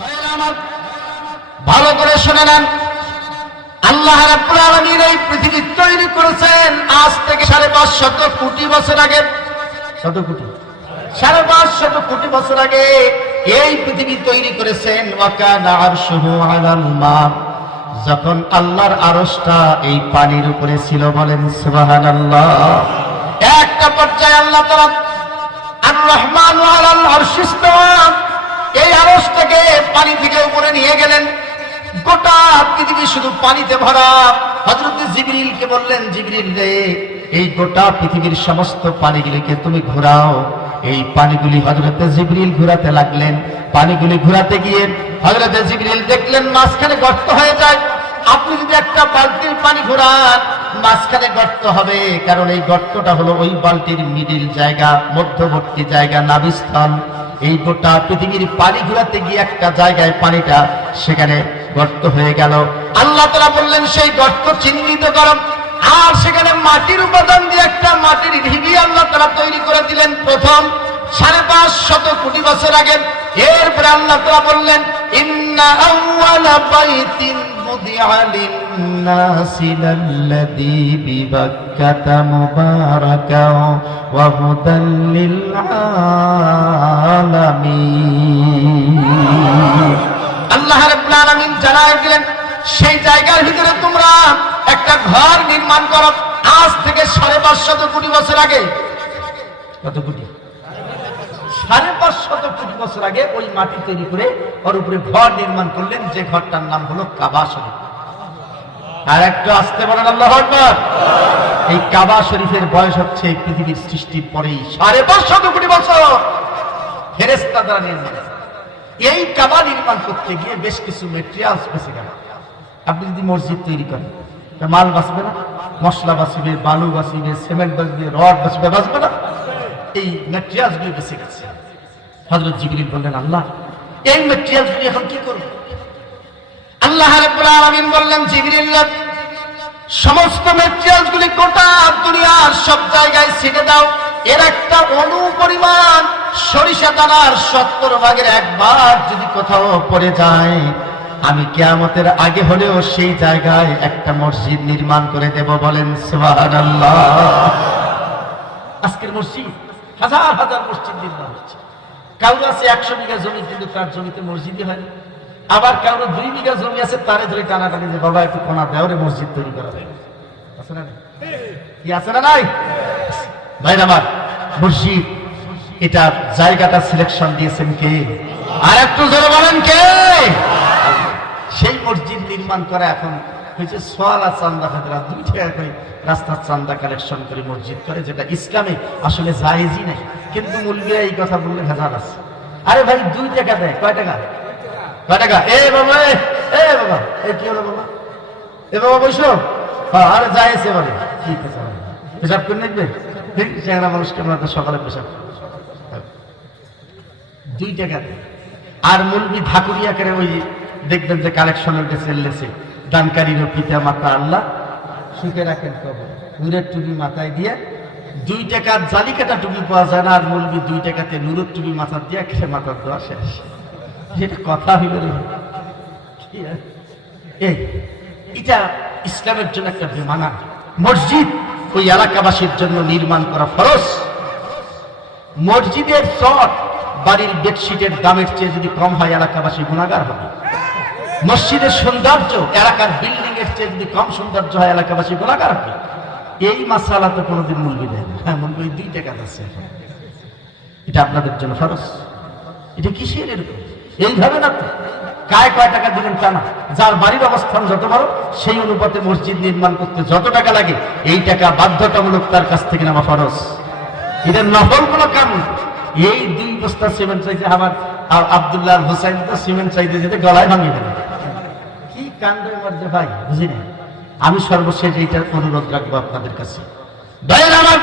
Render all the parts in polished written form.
ভাইরা আমার, ভালো করে শুনে নেন। আল্লাহ রাব্বুল আলামিন এই পৃথিবী তৈরি করেছেন আজ থেকে ৫৫০ কোটি বছর আগে। কত কোটি? ৫৫০ কোটি বছর আগে এই পৃথিবী তৈরি করেছেন। ওয়া কানা আরশুহু আলাল মা, যখন আল্লাহর আরশটা এই পানির উপরে ছিল। বলেন সুবহানাল্লাহ। একটা পর্যায়ে আল্লাহ তাআলা আর রহমান আলাল আরশি ইস্তাওয়া, এই আরশটাকে পানি থেকে উপরে নিয়ে গেলেন। গোটা পৃথিবী শুধু পানিতে ভরা। হযরত জিবরিলকে বললেন, জিবরিল রে, এই গোটা পৃথিবীর সমস্ত পানিগুলিকে তুমি ঘোরাও। এই পানিগুলি হযরত জিবরিল ঘোরাতে লাগলেন। পানিগুলি ঘোরাতে গিয়ে হযরত জিবরিল দেখলেন মাঝখানে গর্ত হয়ে যায়। আপনি যদি একটা বালতির পানি ঘোরান, মাঝখানে গর্ত হবে, কারণ এই গর্তটা হলো ওই বালতির মিডিল জায়গা, মধ্যবর্তী জায়গা, নাভিস্থল। এই গোটা পৃথিবীর পানি ঘোরাতে গিয়ে একটা জায়গায় পানিটা সেখানে গর্ত হয়ে গেল। আল্লাহ তাআলা বললেন, সেই গর্ত চিহ্নিত করো। আর সেখানে মাটির উপাদান দিয়ে একটা মাটির ঢিবি আল্লাহ তাআলা তৈরি করে দিলেন প্রথম ৫৫০ কোটি বছর আগে। এরপরে আল্লাহ তাআলা বললেন, ইন্না আউওয়ালা বাইতিন মুদিআ লিন-নাসি লাল্লাযী বিবাক্কাতা মুবারাকাও ওয়া হুদাল লিল আলামিন। আল্লাহ রাব্বুল আলামিন জানায় দিলেন, সেই জায়গার ভিতরে তোমরা একটা ঘর নির্মাণ করো। আজ থেকে ৫৫০ কোটি বছর আগে। কত কোটি? ৫৫০ কোটি বছর আগে ওই মাটি তৈরি করে ওর উপরে ঘর নির্মাণ করলেন, যে ঘরটার নাম হলো কাবা শরীফ। আর একটু আসতে বলেন আল্লাহু আকবার। এই কাবা শরীফের বয়স হচ্ছে এই পৃথিবীর সৃষ্টির পরেই ৫৫০ কোটি বছর ফেরেশতা দ্বারা নির্মিত। এই কাবা নির্মাণ করতে গিয়ে বেশ কিছু ম্যাটেরিয়ালস বেঁচে গেল। আপনি যদি মসজিদ তৈরি করেন, মাল বাঁচবে না? মশলা বাঁচবে, বালু বাঁচবে, সিমেন্ট বাঁচবে, রড বাঁচবে, বাঁচবে না? এই ম্যাটেরিয়ালস গুলি বেঁচে গেছে। হযরত জিবরিল বললেন, আল্লাহ, এই ম্যাটেরিয়ালস গুলি এখন কি করব? আল্লাহ রাব্বুল আলামিন বললেন, জিবরিল, সমস্ত ম্যাটেরিয়ালস গুলি গোটা দুনিয়ার সব জায়গায় ছিটে দাও। এর একটা অণু পরিমাণ সরিষা দানার ৭০ ভাগের ১ ভাগ যদি কোথাও পড়ে যায়, আমি কিয়ামতের আগে হলেও সেই জায়গায় একটা মসজিদ নির্মাণ করে দেব। বলেন সুবহানাল্লাহ। আজকের মসজিদ, হাজার হাজার মসজিদ নির্মাণ হচ্ছে। কারো আছে ১০০ বিঘা জমি, কিন্তু তার জমিতে মসজিদই হয়নি। আবার কারো ২ বিঘা জমি আছে, তারে ধরে টানাটানি, যে বাবা একটু কোনা দেওয়ারে মসজিদ তৈরি করা যায়। আছে না? কি আছে না? নাই? ভাইরা আমার, মসজিদ এটা জায়গাটা সিলেকশন দিয়েছেন কে? আর একটু জোরে বলেন কে? সেই মসজিদ নির্মাণ করা এখন হয়েছে সোয়ালা চান্দা খাতরা, ২ টাকা করে রাস্তার চান্দা কালেকশন করে মসজিদ করে, যেটা ইসলামে আসলে জায়েজই নাই। কিন্তু মুলবিরা এই কথা বললে ভেজাল আছে। আরে ভাই, ২ টাকা দেয়, কয় টাকা? কয় টাকা? এ বাবা, এ বাবা, এ কি হলো বাবা? এ বাবা বসো। আরে জায়েজে বলে, ঠিক আছে, পেশাব করে নেবে। চেহারা মানুষকে আমরা তো সকালে পেশাব ২ টাকা দেয়। আর মুলবি ধাকুরিয়া করে ওই দেখবেন যে কালেকশন উঠে চললেছে, দানকারীর পিতা মাতা আল্লাহ সুখে রাখেন কবর, নূরের টুপি মাথায় দিয়ে। ২ টাকার জালি কাটা টুপি পাওয়া যায় না, আর মুলবি 2 টাকাতে নূরের টুপি মাথা দিয়ে খেয়ে মাথার দেওয়া শেষ। যেটা কথা হইল রে, এটা ইসলামের জন্য একটা বেমানা। মসজিদ ওই এলাকাবাসীর জন্য নির্মাণ করা ফরজ। মসজিদের চট বাড়ির বেডশিটের দামের চেয়ে যদি কম হয়, এলাকাবাসী গুনাহগার হবে। মসজিদের সৌন্দর্য এলাকার বিল্ডিং এর চেয়ে যদি কম সৌন্দর্য হয়, এলাকাবাসী গুনাহগার হবে। এই মাসালা তো কোনোদিন মুলবি দেয় না। হ্যাঁ, মুলবি 2 টাকা আছে, এটা আপনাদের জন্য ফরজ। এটা কিসের এরকম? এইভাবে না তো, কয় টাকা দিলেন তা না। যার বাড়ির অবস্থান যত বড়, সেই অনুপাতে মসজিদ নির্মাণ করতে যত টাকা লাগে, এই টাকা বাধ্যতামূলক তার কাছ থেকে নেওয়া ফরজ। এটা নফল কোনো কাম। এই 2 বস্তা সিমেন্ট চাইছে আমার আব্দুল্লাহ হোসেন, তো সিমেন্ট চাইতে যেতে গলায় ভাঙিয়ে দেবে। কি কাণ্ডের মধ্যে ভাই, বুঝি না। আমি সর্বশেষ এইটার অনুরোধ রাখবো আপনাদের কাছে, ভাইয়েরা আমার,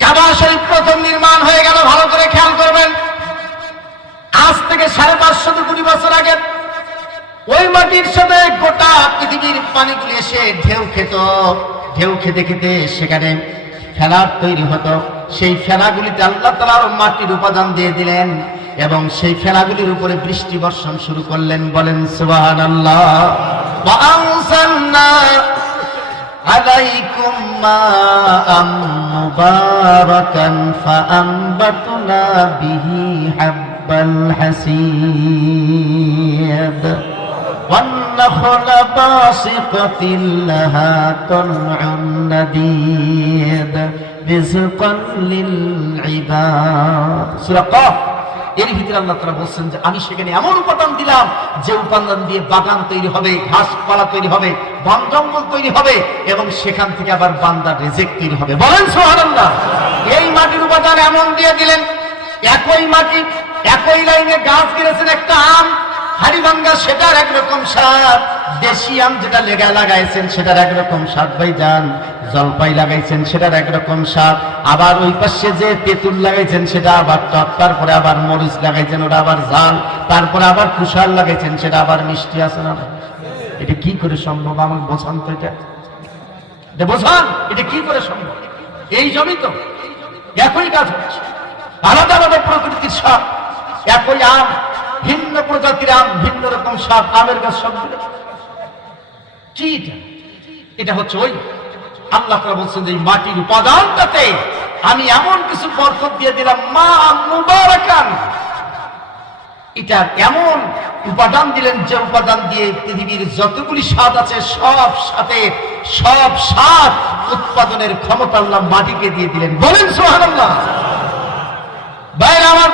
কাবা শরীফ প্রথম নির্মাণ হয়ে গেল। ভালো করে খেয়াল করবেন, আজ থেকে ৫৫০ কোটি বছর আগে ওই মাটির সাথে গোটা পৃথিবীর পানিগুলি এসে ঢেউ খেত। ঢেউ খেতে খেতে সেখানে ফেনা তৈরি হতো। সেই ফেনাগুলিতে আল্লাহ তাআলা মাটির উপাদান দিয়ে দিলেন। এবং সেই ফেনাগুলির উপরে বৃষ্টি বর্ষণ শুরু করলেন। বলেন সুবহানাল্লাহ। ওয়া আনসালনা আলাইকুম মাআম মুবারাকান ফাআনবাতনা বিহি হাব্বাল হাসীদ والنخل باسقة لها طلع نضيد رزقا للعباد। সূরা কফ এর ভিতরে আল্লাহ তাআলা বলছেন যে আমি সেখানে এমন উপাদান দিলাম যে উপাদান দিয়ে বাগান তৈরি হবে, ঘাসপালা তৈরি হবে, বন জঙ্গল তৈরি হবে এবং সেখান থেকে আবার বান্দার রিজিক তৈরি হবে। বলেন সুবহানাল্লাহ। এই মাটির উপাদান এমন দিয়ে দিলেন, একই মাটি একই লাইনে গাছ গিরেছেন, একটা আম হাড়িভাঙ্গা সেটার একরকম স্বাদ, দেশি আম যেটা লেগা লাগাইছেন সেটার একরকম স্বাদ ভাইজান, জলপাই লাগাইছেন সেটার একরকম স্বাদ, আবার ওই পাশে যে তেঁতুল লাগাইছেন সেটা আবার টক, তারপরে আবার মরিচ লাগাইছেন ওটা আবার ঝাল, তারপরে আবার কুশাল লাগাইছেন সেটা আবার মিষ্টি আছে না? এটা কি করে সম্ভব? আমাকে বোঝান তো, এটা বোঝান এটা কি করে সম্ভব? এই জমি তো একই কাজ হচ্ছে, আলাদা আলাদা প্রকৃতির স্বাদ, একই আম ভিন্ন প্রজাতির আম, ভিন্ন রকম স্বাদ, আমের গাছ সবগুলো কি? এটা হচ্ছে ওই আল্লাহ তাআলা বলছেন যে মাটির উপাদানটাতে আমি এমন কিছু বরকত দিয়ে দিলাম, মা মুবারাকান, এটা এমন উপাদান দিলেন যে উপাদান দিয়ে পৃথিবীর যতগুলি স্বাদ আছে সব সাথে সব স্বাদ উৎপাদনের ক্ষমতা আল্লাহ মাটিকে দিয়ে দিলেন। বলেন সুবহানাল্লাহ। ভাইরা আমার,